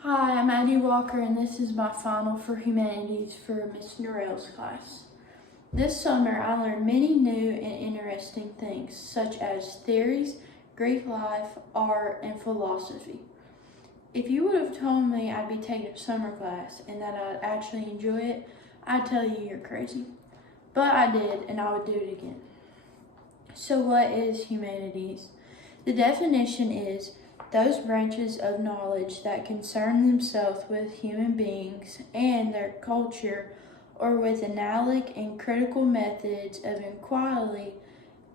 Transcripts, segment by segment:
Hi, I'm Addie Walker, and this is my final for Humanities for Mrs Narrell's class. This summer, I learned many new and interesting things, such as theories, Greek life, art, and philosophy. If you would have told me I'd be taking a summer class and that I'd actually enjoy it, I'd tell you you're crazy. But I did, and I would do it again. So what is humanities? The definition is those branches of knowledge that concern themselves with human beings and their culture, or with analytic and critical methods of inquiry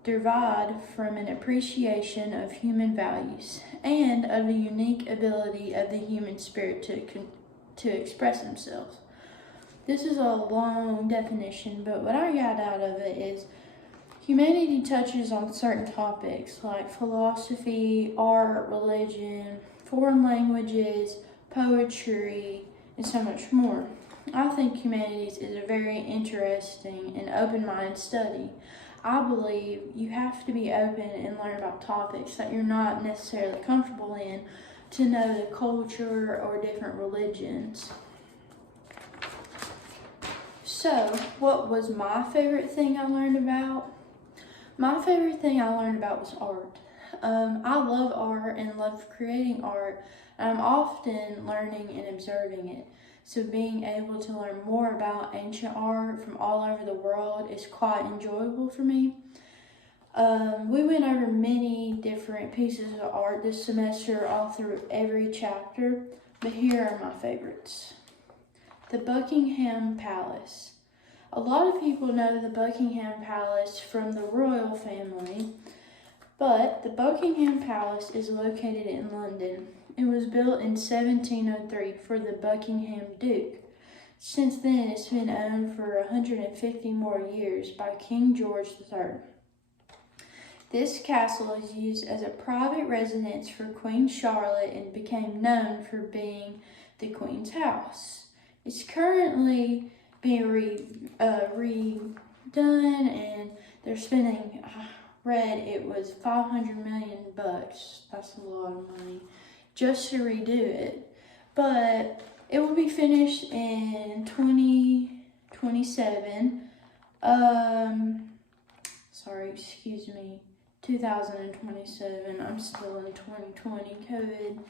derived from an appreciation of human values and of the unique ability of the human spirit to express themselves. This is a long definition, but what I got out of it is humanity touches on certain topics like philosophy, art, religion, foreign languages, poetry, and so much more. I think humanities is a very interesting and open-minded study. I believe you have to be open and learn about topics that you're not necessarily comfortable in to know the culture or different religions. So, what was my favorite thing I learned about? My favorite thing I learned about was art. I love art and love creating art, and I'm often learning and observing it. So being able to learn more about ancient art from all over the world is quite enjoyable for me. We went over many different pieces of art this semester, all through every chapter, but here are my favorites. The Buckingham Palace. A lot of people know the Buckingham Palace from the royal family, but the Buckingham Palace is located in London. It was built in 1703 for the Buckingham Duke. Since then, it's been owned for 150 more years by King George III. This castle is used as a private residence for Queen Charlotte and became known for being the Queen's house. It's currently being redone, and they're spending, I read it was $500 million. That's a lot of money just to redo it. But it will be finished in 2027. 2027. I'm still in 2020 COVID.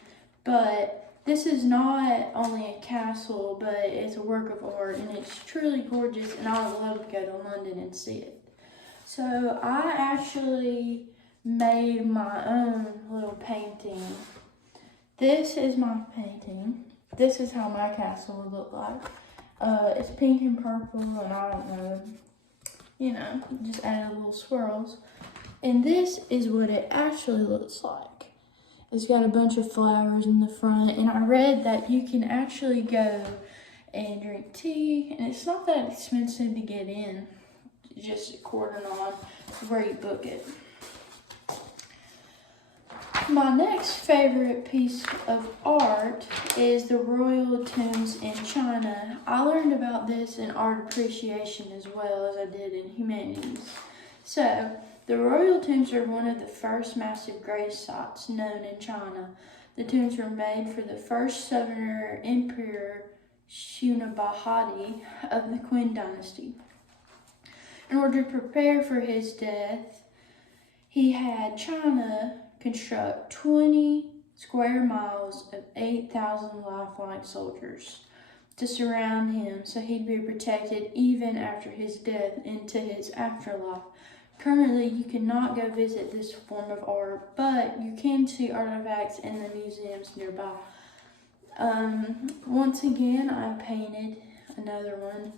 But this is not only a castle, but it's a work of art, and it's truly gorgeous, and I would love to go to London and see it. So I actually made my own little painting. This is my painting. This is how my castle would look like. It's pink and purple, and I don't know, just added little swirls. And this is what it actually looks like. It's got a bunch of flowers in the front, and I read that you can actually go and drink tea, and it's not that expensive to get in. It's just $1.25 where you book it. My next favorite piece of art is the royal tombs in China. I learned about this in art appreciation as well as I did in humanities. So, the royal tombs are one of the first massive grave sites known in China. The tombs were made for the first Southerner Emperor Shunabahadi of the Qin dynasty. In order to prepare for his death, he had China construct 20 square miles of 8,000 lifelike soldiers to surround him so he'd be protected even after his death into his afterlife. Currently, you cannot go visit this form of art, but you can see artifacts in the museums nearby. Once again, I painted another one,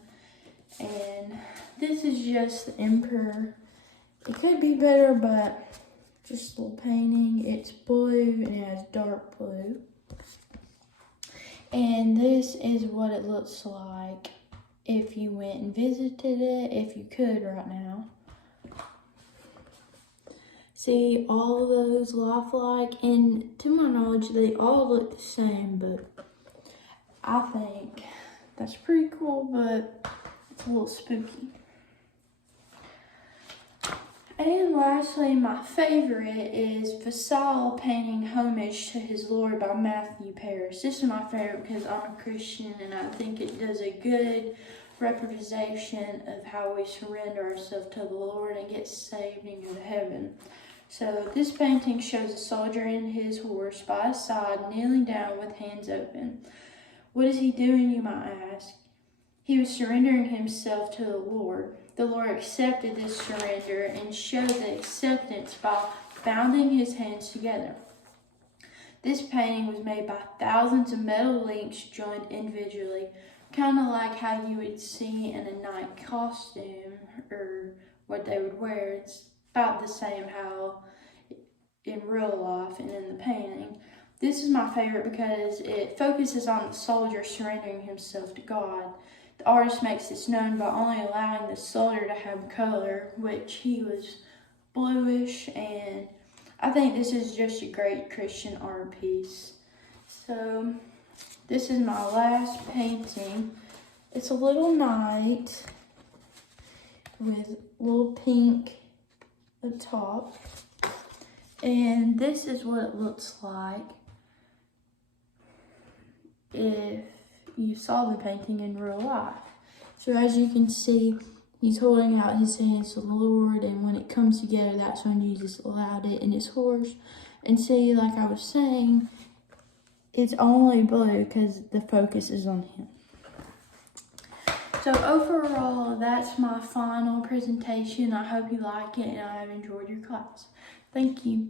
and this is just the emperor. It could be better, but just a little painting. It's blue, and it has dark blue. And this is what it looks like if you went and visited it, if you could right now. See all those lifelike, and to my knowledge, they all look the same, but I think that's pretty cool, but it's a little spooky. And lastly, my favorite is Facile Painting Homage to His Lord by Matthew Paris. This is my favorite because I'm a Christian and I think it does a good representation of how we surrender ourselves to the Lord and get saved and go to heaven. So this painting shows a soldier and his horse by his side, kneeling down with hands open. What is he doing, you might ask? He was surrendering himself to the Lord. The Lord accepted this surrender and showed the acceptance by bounding his hands together. This painting was made by thousands of metal links joined individually, kind of like how you would see in a night costume or what they would wear. It's about the same how in real life and in the painting. This is my favorite because it focuses on the soldier surrendering himself to God. The artist makes this known by only allowing the soldier to have color, which he was bluish, and I think this is just a great Christian art piece. So this is my last painting. It's a little knight with little pink at the top, and this is what it looks like if you saw the painting in real life. So as you can see, he's holding out his hands to the Lord, and when it comes together, that's when Jesus allowed it in his horse. And see, like I was saying, it's only blue because the focus is on him. So overall, that's my final presentation. I hope you like it and I have enjoyed your class. Thank you.